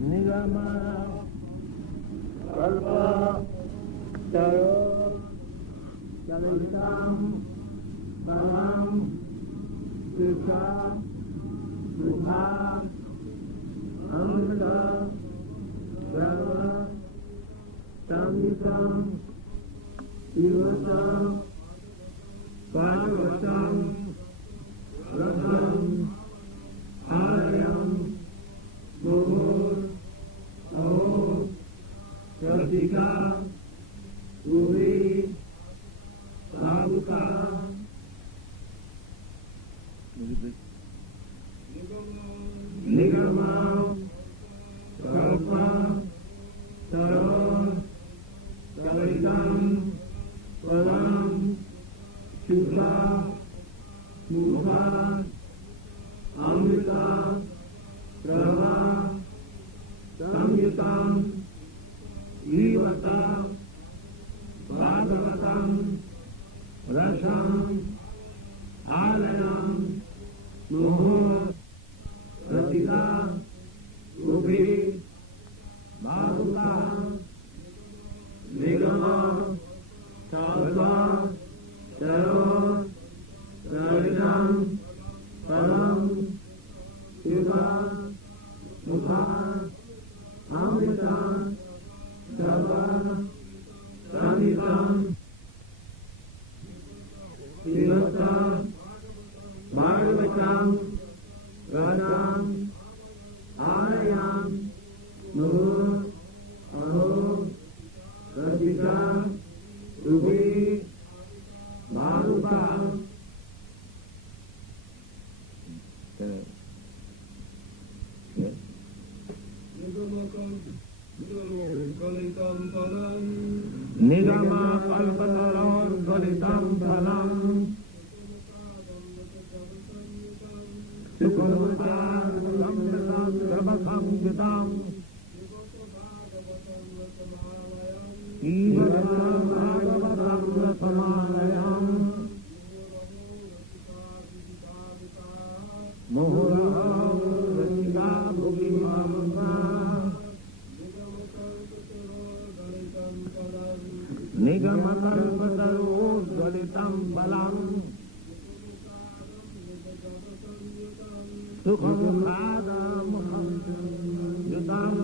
Nigama kalpa tarah chalitam balam kucha kucha amrita sarva samhitam ivatam bhagavatam rasam alayam mohor aho rasika uri bhavuka nigama kalpa tarah chalitam balam kucha kucha amrita sarva samhitam ivatam bhagavatam rasam alayam mohor rasika ubhi bhavuka nigama kalpa tarah chalitam balam kucha kucha amrita sarva samhitam ivatam bhagavatam rasam alayam mohor aho rasika ubhi bhavuka nigama kalpatarah galitam phalam sukhamatan samritam sarvasamhitam ivatam bhagavatam rasamalayam mohorah rasika bhugi bhavuka nigama kalpatarah galitam phalam sukhamatan samritam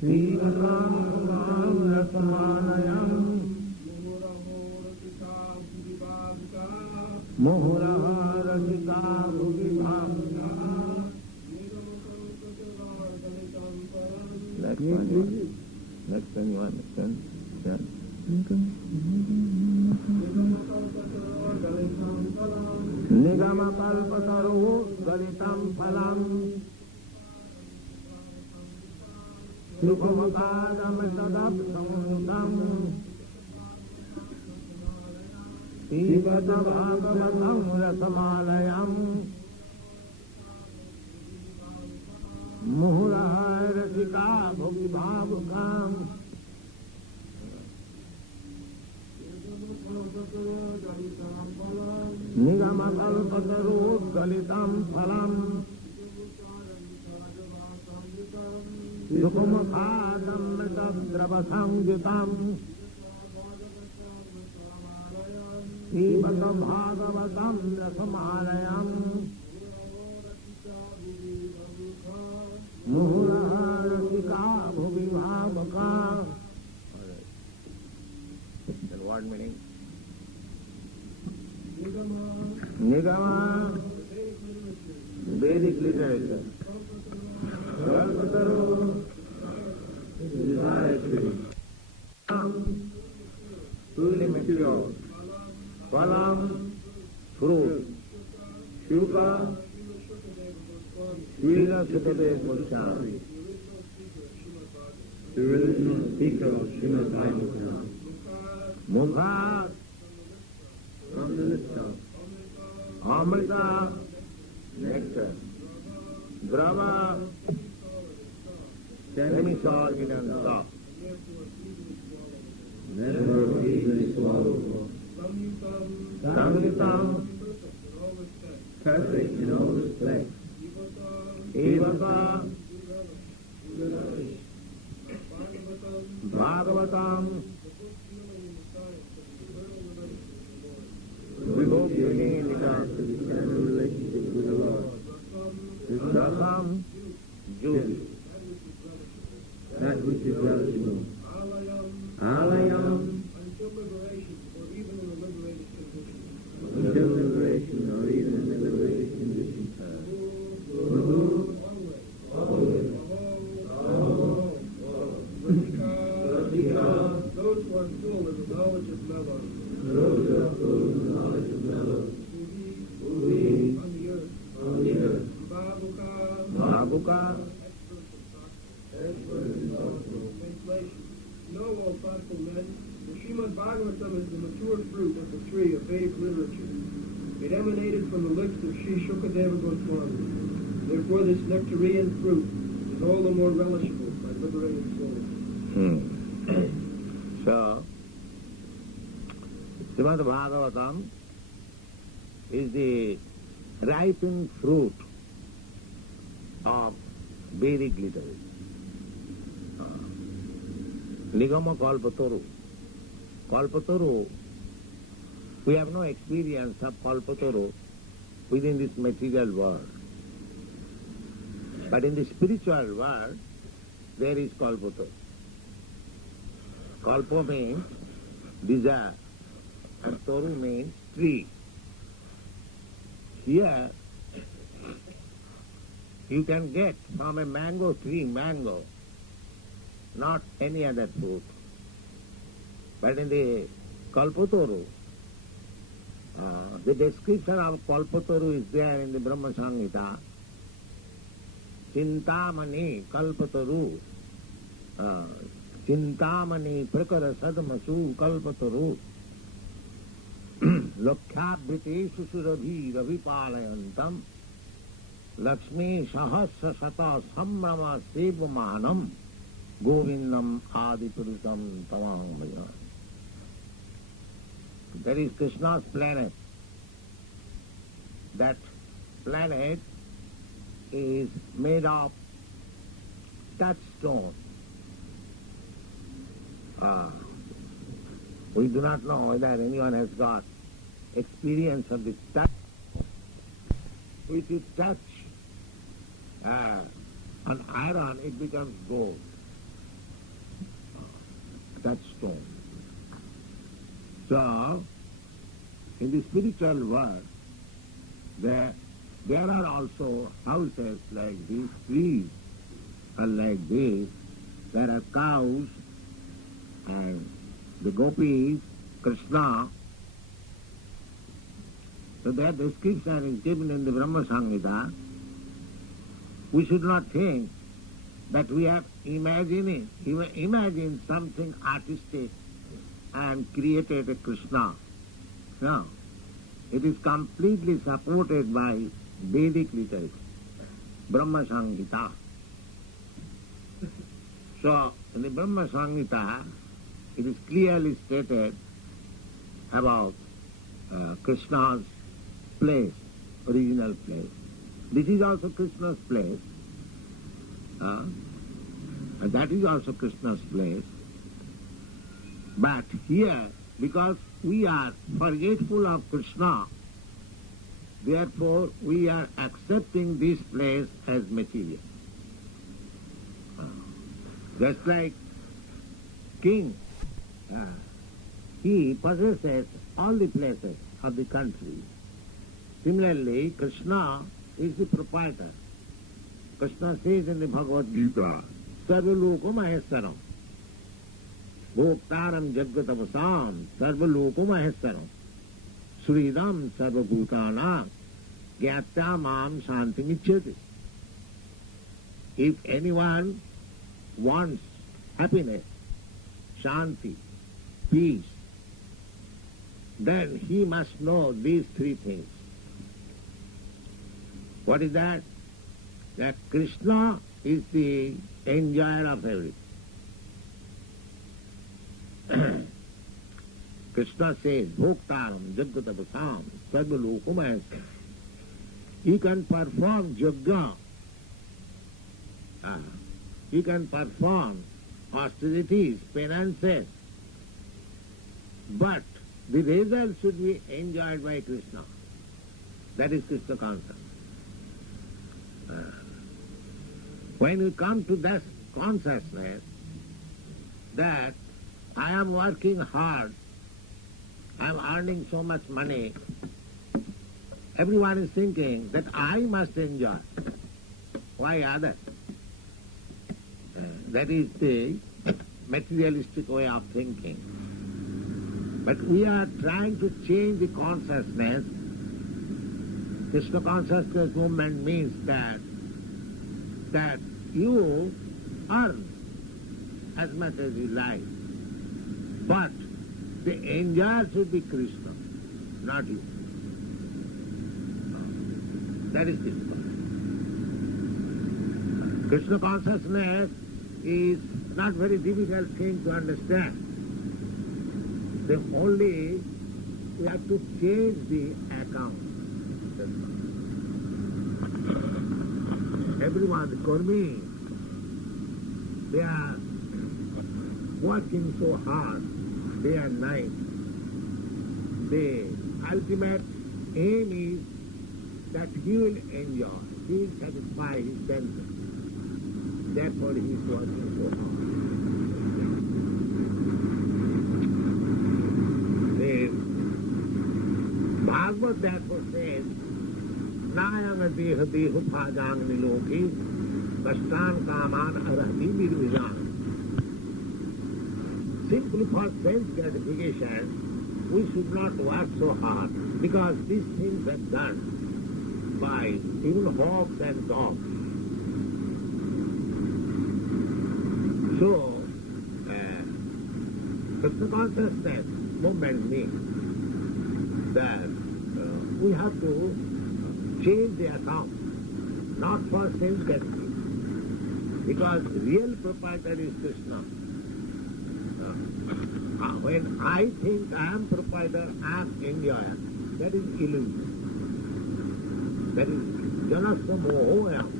ivatam bhagavatam rasamalayam mohorah rasika bhugi bhavuka. Next one you understand? Yeah. Nigama kalpatarah galitam phalam sukhamatan samritam ivatam bhagavatam rasamalayam mohorah rasika bhugi bhavuka nigama kalpatarah galitam phalam sukhamatan samritam ivatam bhagavatam rasamalayam mohorah rasika bhugi bhavuka. Then what meaning? Nigama, Vedic literature. Kalpatarah is actually truly material. Phalam, fruit. Shuka, Srila Sukadeva Goswami, the original speaker of Srimad Bhagavatam. Mukha, from the lips of Amrita, nectar. Brahma, semi-solid and soft. Never easily swallowed. Samanitam, perfect in all respects. Evata, Bhagavatam, we hope you gain in a relationship with the Lord. Rasam, Judy, that which is relishable. Alayam, until liberation or even in the liberated condition. Always. Those who are full of the knowledge of mellow. Those who are full of the knowledge of mellow. On the earth. Babuka. Expert in thoughtful. Translation. Know, all thoughtful men, the Srimad Bhagavatam is the mature fruit of the tree of Vedic literature. It emanated from the lips of Sri Shukadeva Goswami. Therefore, this nectarian fruit is all the more relishable by liberated souls. So, Srimad Bhagavatam is the ripened fruit of Vedic literature. Ligama Kalpataru. Kalpataru, we have no experience of Kalpataru within this material world. But in the spiritual world, there is Kalpataru. Kalpa means desire, and Taru means tree. Here, you can get from a mango tree mango, not any other fruit. But in the Kalpataru, the description of Kalpataru is there in the Brahma Samhita. Chintamani Kalpataru, Chintamani Prakara Sadamasu Kalpataru, Lokhyabhriti Susurabhi Ravipalayantam, Lakshmi Sahasra Sata Sambrama Sevamanam, Govindam Adipurutam Tavamaya. That is Krishna's planet. That planet is made of touchstone. We do not know whether anyone has got experience of this touch. If you touch an iron, it becomes gold. Touchstone. So, in the spiritual world, there are also houses like this, trees are like this. There are cows and the gopis, Krishna. So their description is given in the Brahma Samhita. We should not think that we have imagined something artistic and created a Krishna. No. It is completely supported by Vedic literature, Brahma Samhita. So, in the Brahma Samhita, it is clearly stated about Krishna's place, original place. This is also Krishna's place. And that is also Krishna's place. But here, because we are forgetful of Krishna, therefore we are accepting this place as material. Just like king, he possesses all the places of the country. Similarly, Krishna is the proprietor. Krishna says in the Bhagavad Gita, Sarvaloko Maheswaram, Bhoktaram Jagatavasam, Sarvaloko Maheswaram, Suridam Sarvabhutanam, Gyatya Mam Shantim Ichyati. If anyone wants happiness, shanti, peace, then he must know these three things. What is that? That Krishna is the enjoyer of everything. Krishna says, Bhoktaram Jagatapasam Sarvalokamayas. You can perform Yajna, you can perform austerities, penances, but the result should be enjoyed by Krishna. That is Krishna consciousness. When you come to that consciousness that I am working hard, I am earning so much money, everyone is thinking that I must enjoy. Why others? That is the materialistic way of thinking. But we are trying to change the consciousness. Krishna consciousness movement means that you earn as much as you like, but the enjoyer should be Krishna, not you. That is Krishna. Krishna consciousness is not very difficult thing to understand. The only we have to change the account. Everyone, the Kurmi, they are working so hard day and night. The ultimate aim is that he will enjoy, he will satisfy his senses. Therefore he is working so hard. The Bhagavad therefore says, Nayanga deha dehu phajang niloki kastan kaman arahti virvijan. Simply for sense gratification, we should not work so hard, because these things are done by even hogs and dogs. So, Krishna consciousness movement means that we have to change the account, not for sense gratification, because real proprietor is Krishna. When I think I am proprietor, I am enjoyer, that is illusion. That is janasya mohoyam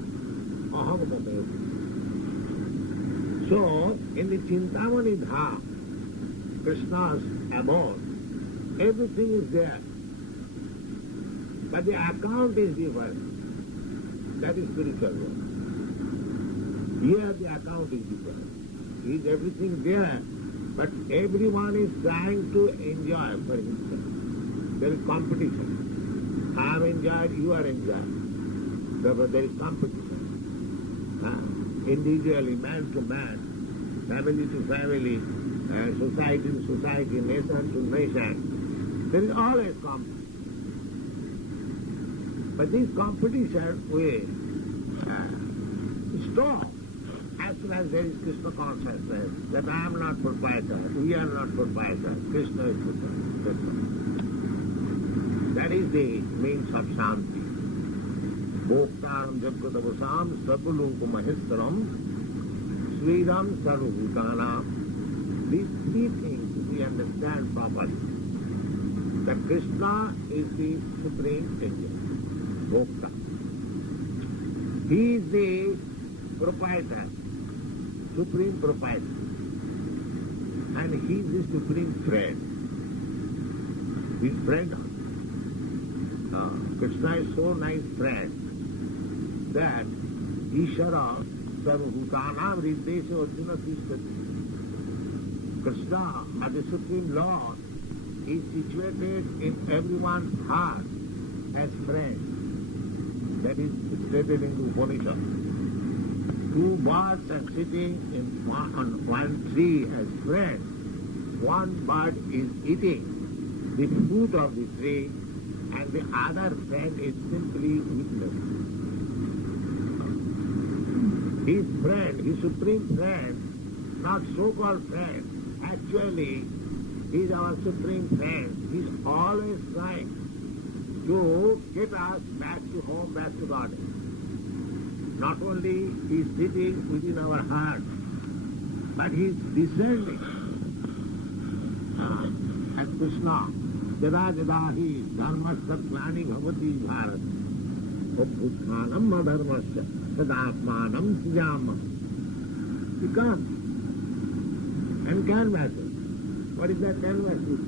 aham mamev. So, in the Chintamani Dham, Krishna's abode, everything is there. But the account is different. That is spiritual world. Here the account is different. Is everything there, but everyone is trying to enjoy for himself. There is competition. I am enjoyed, you are enjoyed. Therefore there is competition. Individually, man to man, family to family, society to society, nation to nation. There is always competition. But this competition will stop as soon as there is Krishna consciousness, that I am not proprietor, we are not proprietor, Krishna is proprietor. That is the means of Shanti. Bhoktaram Jagatavasam Sarvaloka Maheshwaram Sridham Sarvabhutanam. These three things we understand properly. That Krishna is the supreme agent, Bhokta. He is the proprietor, supreme proprietor. And he is the supreme friend. His friend. Krishna is so nice friend that Ishara Sarvabhutanam Riddesha Arjuna Tishtati. Krishna, as the Supreme Lord, is situated in everyone's heart as friend. That is stated in the Upanishad. Two birds are sitting on one tree as friends. One bird is eating the fruit of the tree, and the other friend is simply witness. His friend, his supreme friend, not so-called friend, actually he is our supreme friend. He is always trying to get us back to home, back to God. Not only he is sitting within our heart, but he is descending and Krishna, yada yada hi dharmasya glani bhavati bharat, obhuthanam adharmasya sadapmanam sijama. He comes and canvasses. What is that canvasses?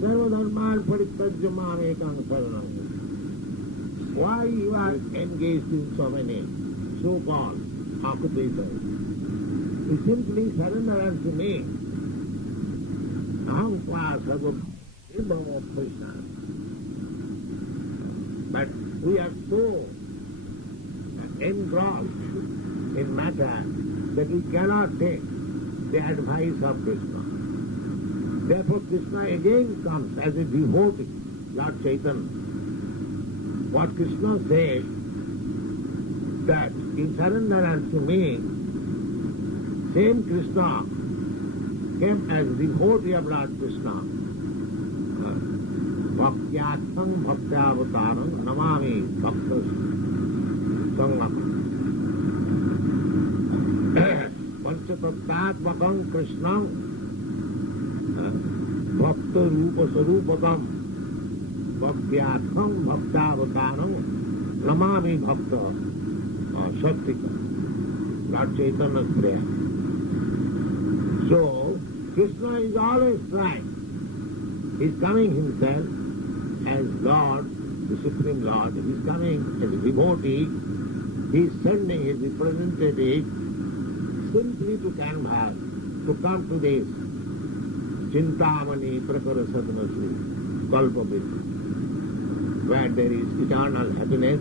Sarva dharman parityajya mam ekam saranam. Why you are engaged in so many so-called occupations? You simply surrender unto me. Aham tva sarvam ibham Krishna. But we are so engrossed in matter that we cannot take the advice of Krishna. Therefore Krishna again comes as a devotee, Lord Chaitanya. What Krishna says, that in surrender unto me, same Krishna came as devotee of Lord Krishna. Bhaktyattham bhaktavataram namami bhaktas sangam. Panchatattvatmakam Krishnam bhakta rupa sarupatam bhaktyattham bhaktavataram namami bhakta shaktika. Lord Chaitanya's prayer. So, Krishna is always trying. He is coming himself as Lord, the Supreme Lord. He is coming as a devotee. He is sending his representative simply to canvas, to come to this Chintamani Prakara Sadhanasri, Kalpavita, where there is eternal happiness,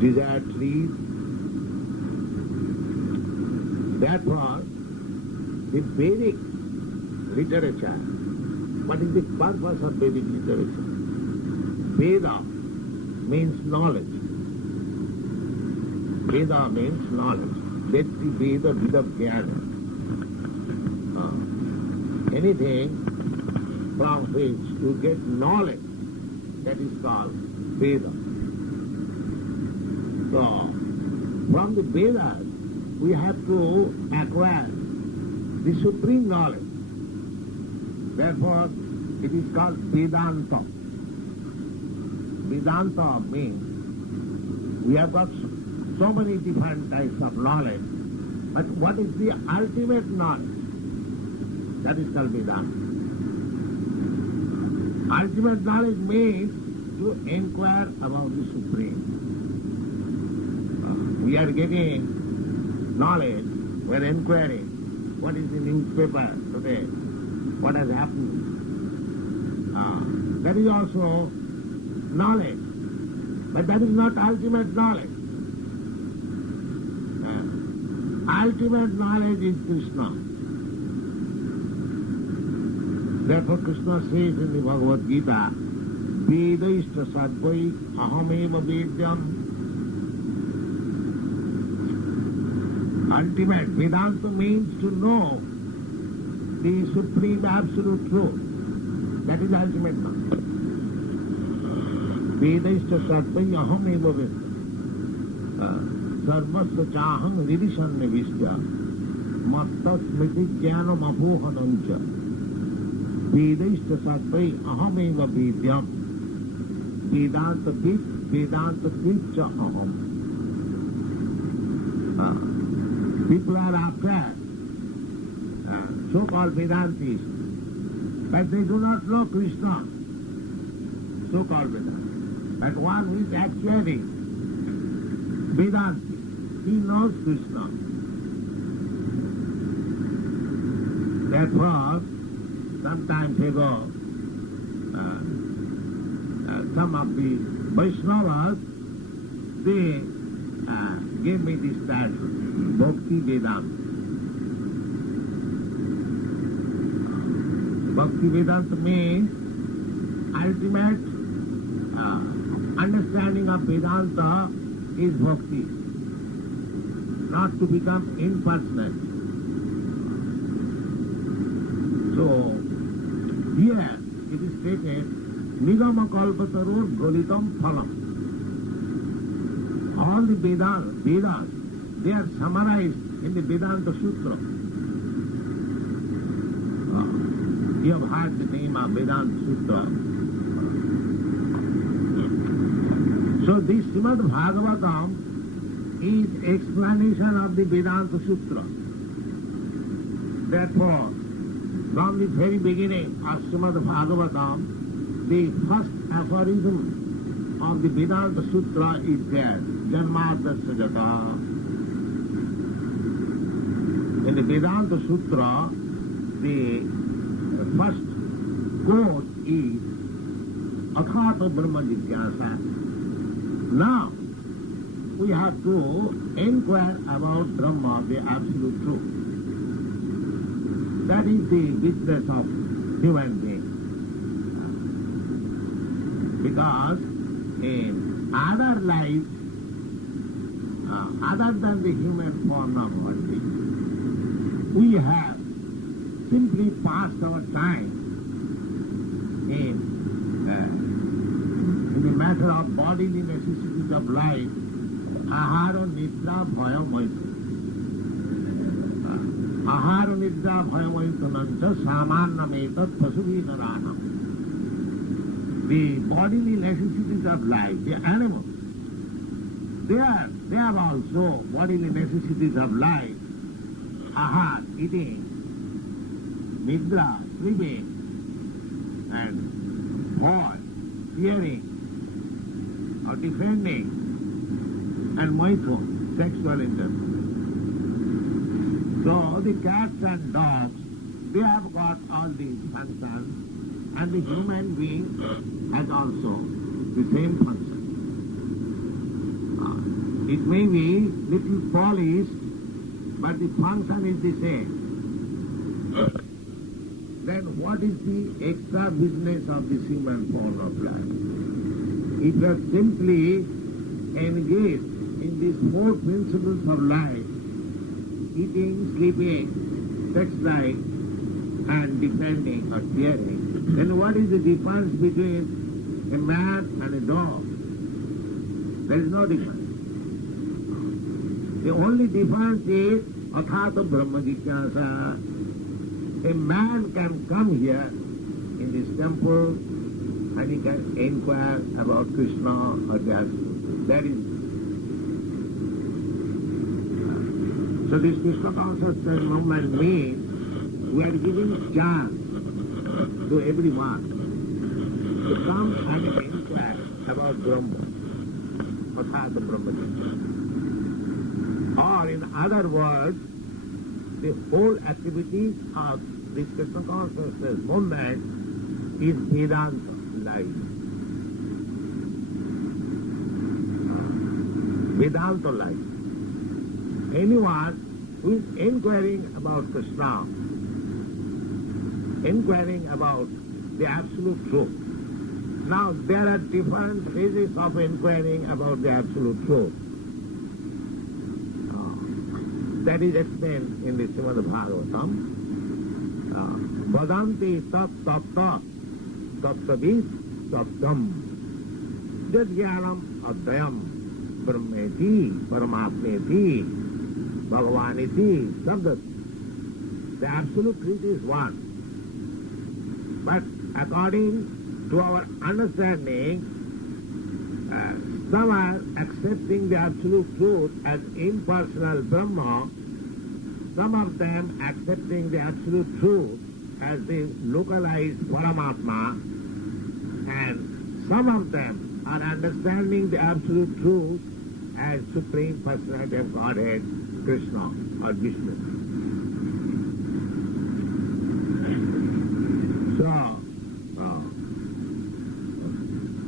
desired trees. Therefore, the Vedic literature, what is the purpose of Vedic literature? Veda means knowledge. Veda means knowledge. Vetti Veda Vida Jnana. Anything from which you get knowledge, that is called Veda. So, from the Vedas, we have to acquire the supreme knowledge. Therefore, it is called Vedanta. Vedanta means we have got so many different types of knowledge, but what is the ultimate knowledge? That is called Vedanta. Ultimate knowledge means to inquire about the Supreme. We are getting knowledge, we are inquiring. What is the newspaper today? What has happened? That is also knowledge. But that is not ultimate knowledge. Ultimate knowledge is Krishna. Therefore Krishna says in the Bhagavad Gita, Vedaishta sadvai ahameva vedyam. Ultimate Vedanta means to know the supreme absolute truth. That is ultimate knowledge. Vedaishta satvai aham eva vedya. Sarvasya chaham ririshanne vishya. Matta smriti jnana mapohanancha. Vedaishta satvai aham eva vedyam. Vedanta vidcha aham. People are after so-called Vedantis, but they do not know Krishna, so-called Vedantis. But one who is actually Vedanti, he knows Krishna. Therefore, some times ago, some of the Vaishnavas, they gave me this title, Bhakti Vedanta. Bhakti Vedanta means ultimate understanding of Vedanta is bhakti, not to become impersonal. So, here it is stated, Nigama Kalpatarur Golitam Phalam. All the Vedas, they are summarized in the Vedanta Sutra. You have heard the name of Vedanta Sutra. So this Srimad Bhagavatam is explanation of the Vedanta Sutra. Therefore, from the very beginning of Srimad Bhagavatam, the first aphorism of the Vedanta Sutra is there, Janmadasya Jata. In the Vedanta Sutra, the first quote is Athata Brahma Jigyasa. Now, we have to inquire about Brahma, the absolute truth. That is the business of human being. Because in other lives, other than the human form of body, we have simply passed our time in the matter of bodily necessities of life, ahara, nidra, bhaya, maitha. Ahara, nidra, bhaya, maitha, nancha, samannam etat, pasubhinaranam. The bodily necessities of life, the animals, they are also bodily necessities of life. Ahar, eating, nidra, sleeping, and bhoy, hearing, or defending, and maithun, sexual intercourse. So the cats and dogs, they have got all these functions, and the human being has also the same function. It may be little polished, but the function is the same. Then what is the extra business of the human form of life? It was simply engaged in these four principles of life: eating, sleeping, sex life, and defending or fearing. Then what is the difference between a man and a dog? There is no difference. The only difference is Athata Brahma Jigyasa. A man can come here in this temple and he can inquire about Krishna or Absolute. That is. So this Krishna consciousness movement means we are giving chance to everyone to come and inquire about Brahma, Athata Brahma Jigyasa. Or in other words, the whole activities of this Krishna consciousness movement is Vedanta life. Vedanta life. Anyone who is inquiring about Krishna, inquiring about the absolute truth. Now there are different phases of inquiring about the absolute truth. That is explained in the Srimad Bhagavatam. Vadanti tat tatta tattavid tattam jadhyanam adhyam brahmeti paramatmeti bhagavaniti sabdat. The absolute truth is one. But according to our understanding, some are accepting the absolute truth as impersonal Brahma, some of them accepting the absolute truth as the localized Paramatma, and some of them are understanding the absolute truth as Supreme Personality of Godhead, Krishna or Vishnu. So,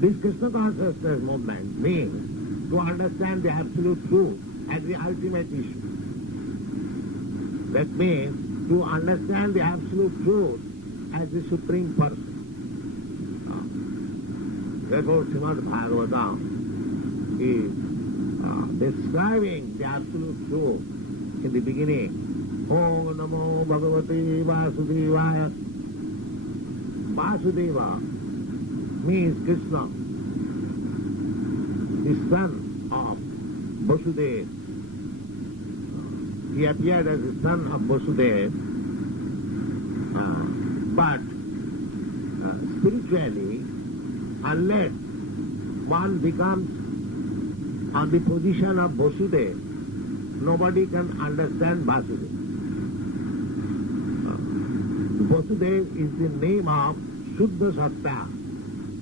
this Krishna consciousness movement means to understand the absolute truth as the ultimate issue. That means to understand the absolute truth as the Supreme Person. Therefore, Srimad Bhagavatam is describing the absolute truth in the beginning. Om Namo Bhagavate Vasudevaya. Vasudeva means Krishna, the son of Vasudeva. He appeared as the son of Vasudeva, but spiritually, unless one becomes on the position of Vasudeva, nobody can understand Vasudeva. Vasudeva is the name of Shuddha Sattva,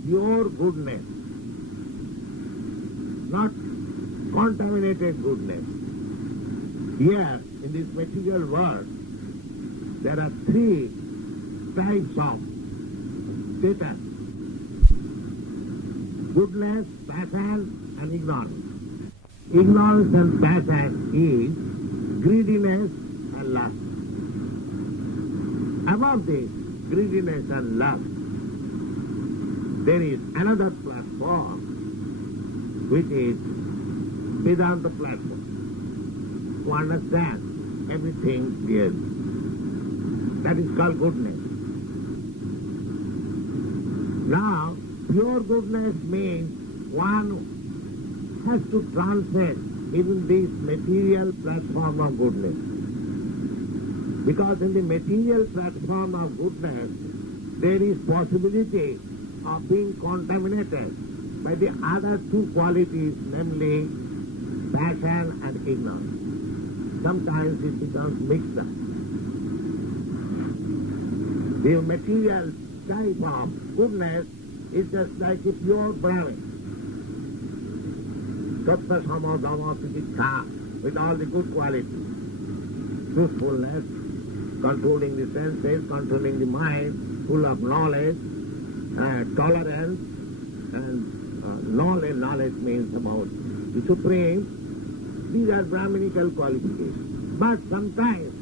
pure goodness, not contaminated goodness. Here, in this material world, there are three types of status: goodness, passion, and ignorance. Ignorance and passion is greediness and lust. Above this greediness and lust, there is another platform, which is Vedanta platform, to understand everything clearly. That is called goodness. Now, pure goodness means one has to transcend even this material platform of goodness. Because in the material platform of goodness, there is possibility of being contaminated by the other two qualities, namely passion and ignorance. Sometimes it becomes mixed up. The material type of goodness is just like a pure Brahmin. Sattva, Sama, Dhamma, Titikha, with all the good qualities. Truthfulness, controlling the senses, controlling the mind, full of knowledge, tolerance, and knowledge means about the Supreme. These are Brahminical qualifications. But sometimes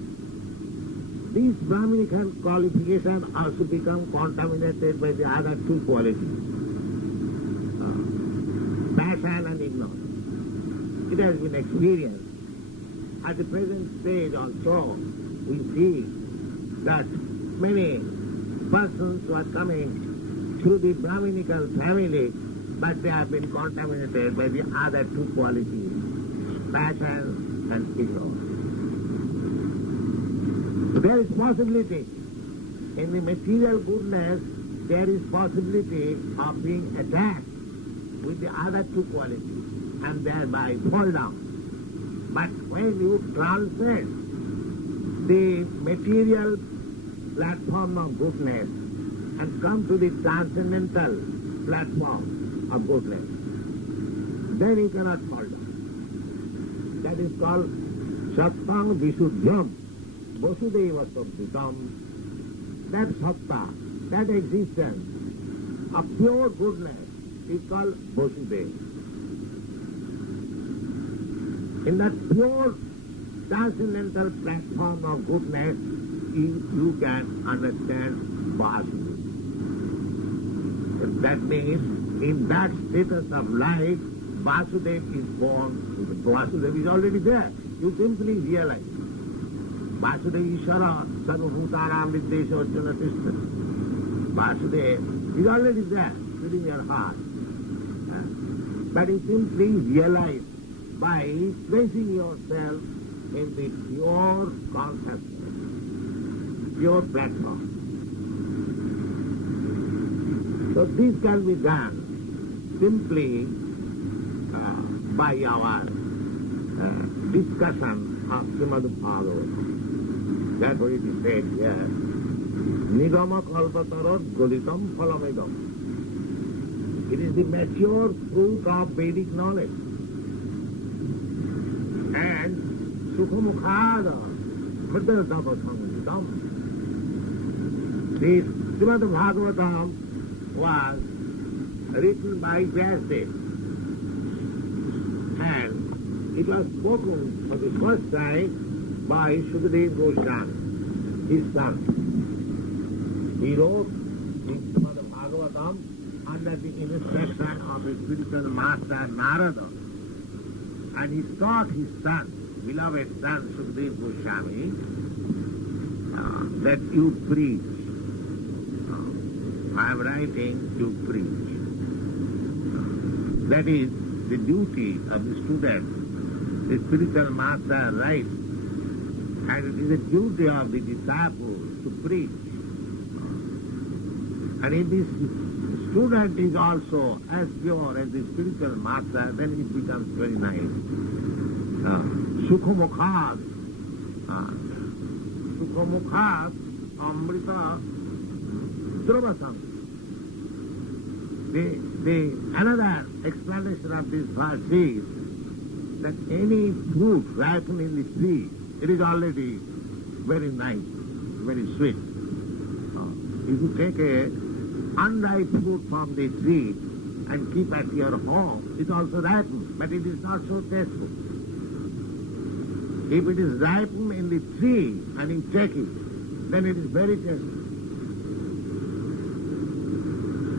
these Brahminical qualifications also become contaminated by the other two qualities, passion and ignorance. It has been experienced. At the present stage also, we see that many persons who are coming through the Brahminical family, but they have been contaminated by the other two qualities, passion and ignorance. So there is possibility. In the material goodness, there is possibility of being attacked with the other two qualities and thereby fall down. But when you transcend the material platform of goodness and come to the transcendental platform of goodness, then you cannot fall down. That is called Sattang Visuddhyam, Vasudeva Sattvitam. That sattva, that existence of pure goodness is called Vasudeva. In that pure transcendental platform of goodness, you can understand Vasudeva. That means, in that status of life, Vasudeva is born. Vasudeva is already there. You simply realize. Vasudeva Ishvara, Sarvabhutanam Viddesha Arjuna Tishtha. Vasudeva is already there within your heart. But you simply realize by placing yourself in the pure consciousness, pure platform. So this can be done simply by our discussion of Srimad Bhagavatam. Therefore it is said here, Nigama kalpatarot golitam phalamedam. It is the mature fruit of Vedic knowledge. And Sukhamukhada Mridratapa Samhitam. This Srimad Bhagavatam was written by Vyasdeva, and it was spoken for the first time by Sukadeva Goswami, his son. He wrote the Srimad Bhagavatam under the instruction of his spiritual master Narada, and he taught his son, beloved son Sukadeva Goswami, that you preach. I am writing, you preach. That is the duty of the student. The spiritual master writes, and it is the duty of the disciple to preach. And if this student is also as pure as the spiritual master, then it becomes very nice. Sukhamukhat, Amrita Dravasam. Another explanation of this verse is that any fruit ripened in the tree, it is already very nice, very sweet. If you take a unripe fruit from the tree and keep at your home, it also ripens, but it is not so tasteful. If it is ripened in the tree and you take it, then it is very tasteful.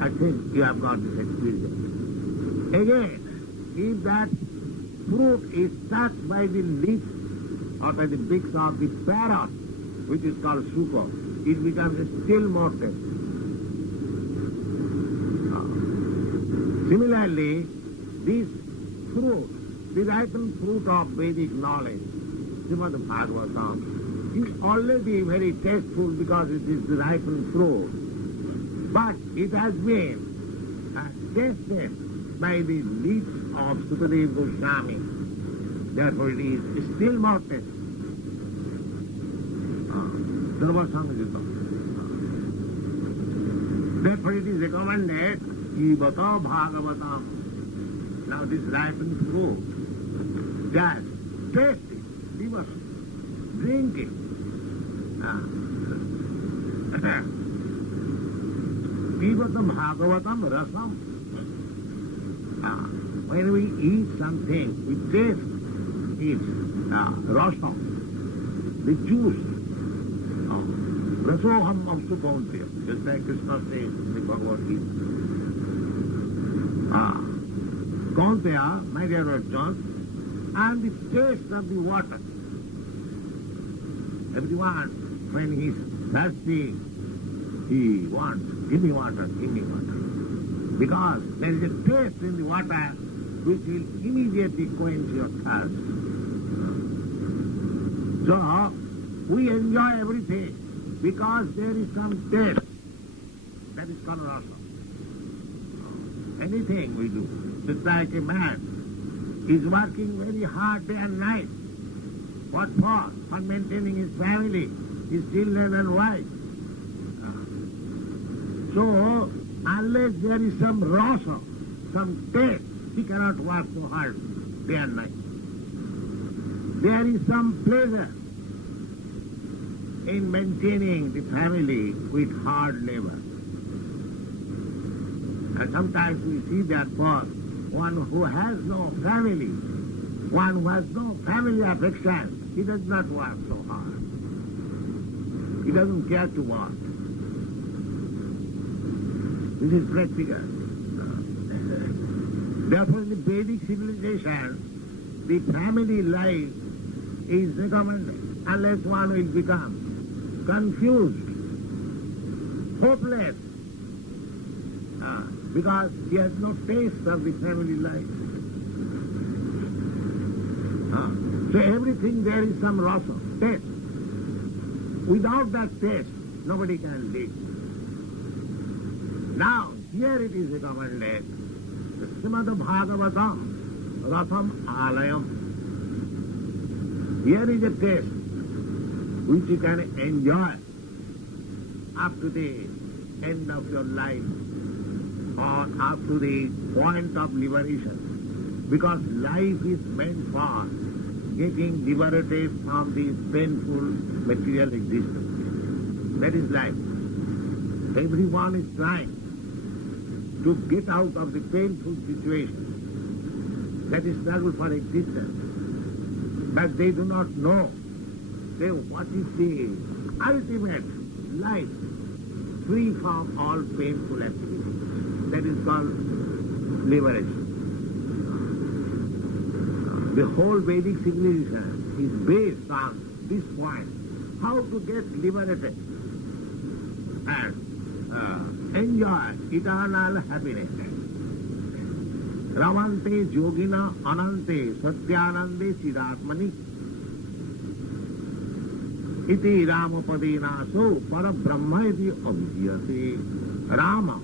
I think you have got this experience. Again, if that fruit is touched by the leaf or by the beaks of the parrot, which is called sukha, it becomes still more tasteful. Similarly, this fruit, the ripened fruit of Vedic knowledge, Srimad Bhagavatam, is already very tasteful because it is the ripened fruit. But it has been tasted by the lips of Sukadeva Goswami. Therefore it is still more tasteful. Therefore it is recommended, Jivata Bhagavatam. Now this ripened fruit, just taste it, drink it. Jivata Bhagavatam Rasam. When we eat something, we taste it, rasam, the juice. Rasoham amstu kaunteya, just like Krishna says in the Bhagavad Gita. Kaunteya, my dear Arjuna, and the taste of the water. Everyone, when he is thirsty, he wants, give me water, give me water. Because there is a taste in the water which will immediately quench your thirst. So, we enjoy everything because there is some taste. That is called rasa. Anything we do. Just like a man is working very hard day and night. What for? For maintaining his family, his children and wife. So, unless there is some rasa, some taste, he cannot work so hard day and night. There is some pleasure in maintaining the family with hard labor. And sometimes we see that for one who has no family, one who has no family affection, he does not work so hard. He doesn't care to work. This is practical. Therefore, in the Vedic civilization, the family life is recommended unless one will become confused, hopeless, because he has no taste of the family life. So everything there is some rasa, taste. Without that taste, nobody can live. Now, here it is recommended, Srimad Bhagavatam, Rasam Alayam. Here is a taste which you can enjoy up to the end of your life or up to the point of liberation. Because life is meant for getting liberated from this painful material existence. That is life. Everyone is trying to get out of the painful situation. That is struggle for existence. But they do not know what is the ultimate life free from all painful activities. That is called liberation. The whole Vedic civilization is based on this point. How to get liberated and enjoy eternal happiness. Ramante yogina anante satyanande siddhatmani iti ramapadena so para brahma iti abhijyate. Rama.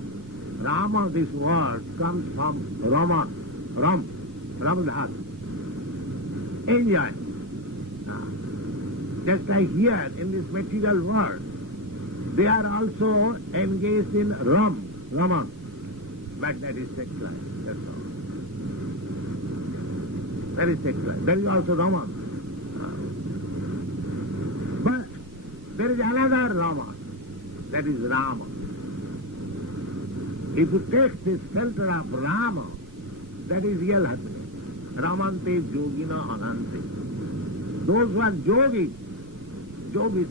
Rama, this word comes from Rama. Ramadhat. Enjoy. Just like here in this material world, they are also engaged in Rama. But that is sex life, that's all. That is sex life. That is also Rama. But there is another Rama, that is Rama. If you take this filter of Rama, that is real happiness. Ramante yogina anante. Those who are yogis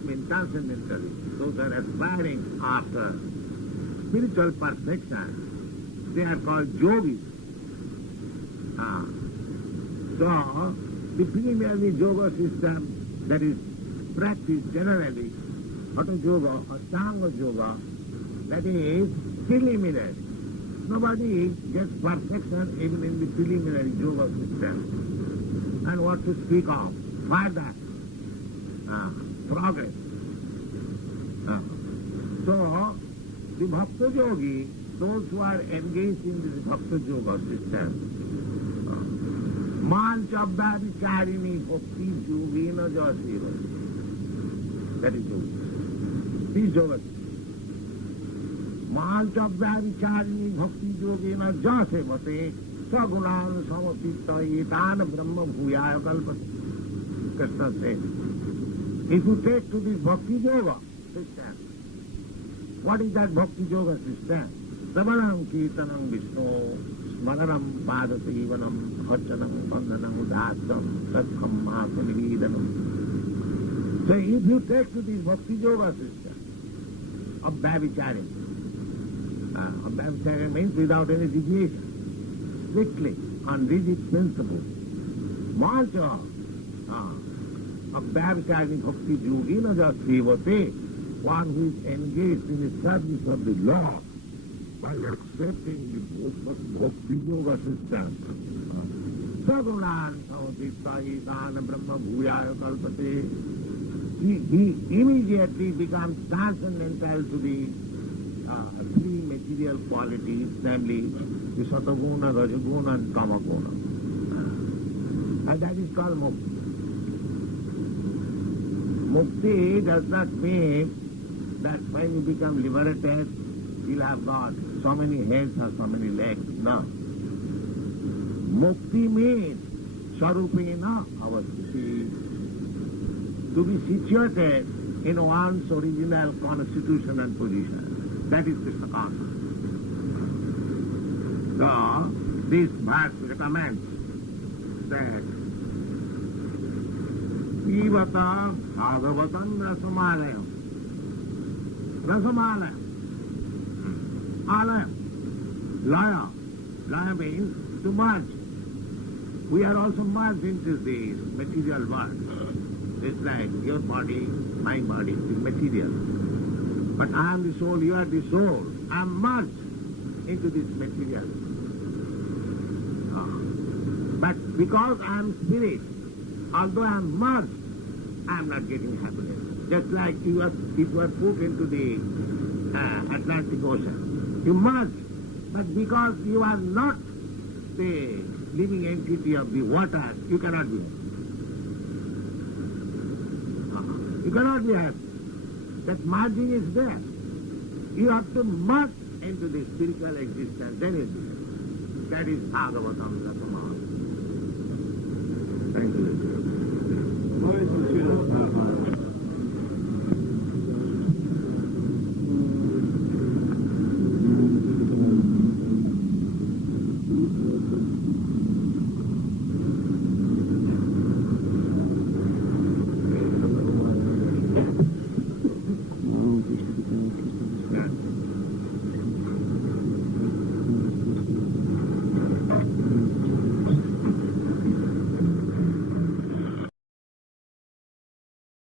mean transcendentalists, those who are aspiring after spiritual perfection, they are called yogis. So, the preliminary yoga system that is practiced generally, Hatha yoga, Ashtanga yoga, that is preliminary. Nobody gets perfection even in the preliminary yoga system. And what to speak of? Further progress. So, the Bhakta yogi, those who are engaged in the Bhakta yoga system, Mancha Vicharini Bhakti Yogena Jaseva. That is yoga. This yoga. Mancha Vicharini Bhakti Yogena Jasevate Sagunan Samapita Yetana Brahma Bhuyaya Kalpati. Krishna says, if you take to this Bhakti yoga system, what is that Bhakti yoga system? Samanam Kirtanam Vishnu, Smaranam Padasevanam, Hachanam Bandhanam Udhatam, Satkam Mahasanivedanam. So if you take to this Bhakti yoga system of Bhavicharin means without any deviation, strictly on rigid principles, Marcha of Bhavicharin Bhakti Yogina Jasevate, one who is engaged in the service of the Lord, by accepting the Bhakti Yoga system. Sagunan Samapita Yetana Brahma Bhuyaya Kalpate. He immediately becomes transcendental to the three material qualities, namely the Sataguna, Rajaguna and Tamaguna. And that is called Mukti. Mukti does not mean that when you become liberated, you'll have got so many heads or so many legs. No. Mukti means Sarupena Avastiti, to be situated in one's original constitution and position. That is Krishna consciousness. So, this verse recommends that Pivata Bhagavatam Rasamalayam. Rasamalayam. Alaya. Laya. Laya means to merge. We are also merged into this material world. It's like your body, my body is material. But I am the soul, you are the soul. I am merged into this material. But because I am spirit, although I am merged, I am not getting happiness. Just like if you are put into the Atlantic Ocean. You merge, but because you are not the living entity of the water, you cannot be happy. You cannot be happy. That merging is there. You have to merge into the spiritual existence, then it is. That is Bhagavatam Rasamala. Thank you.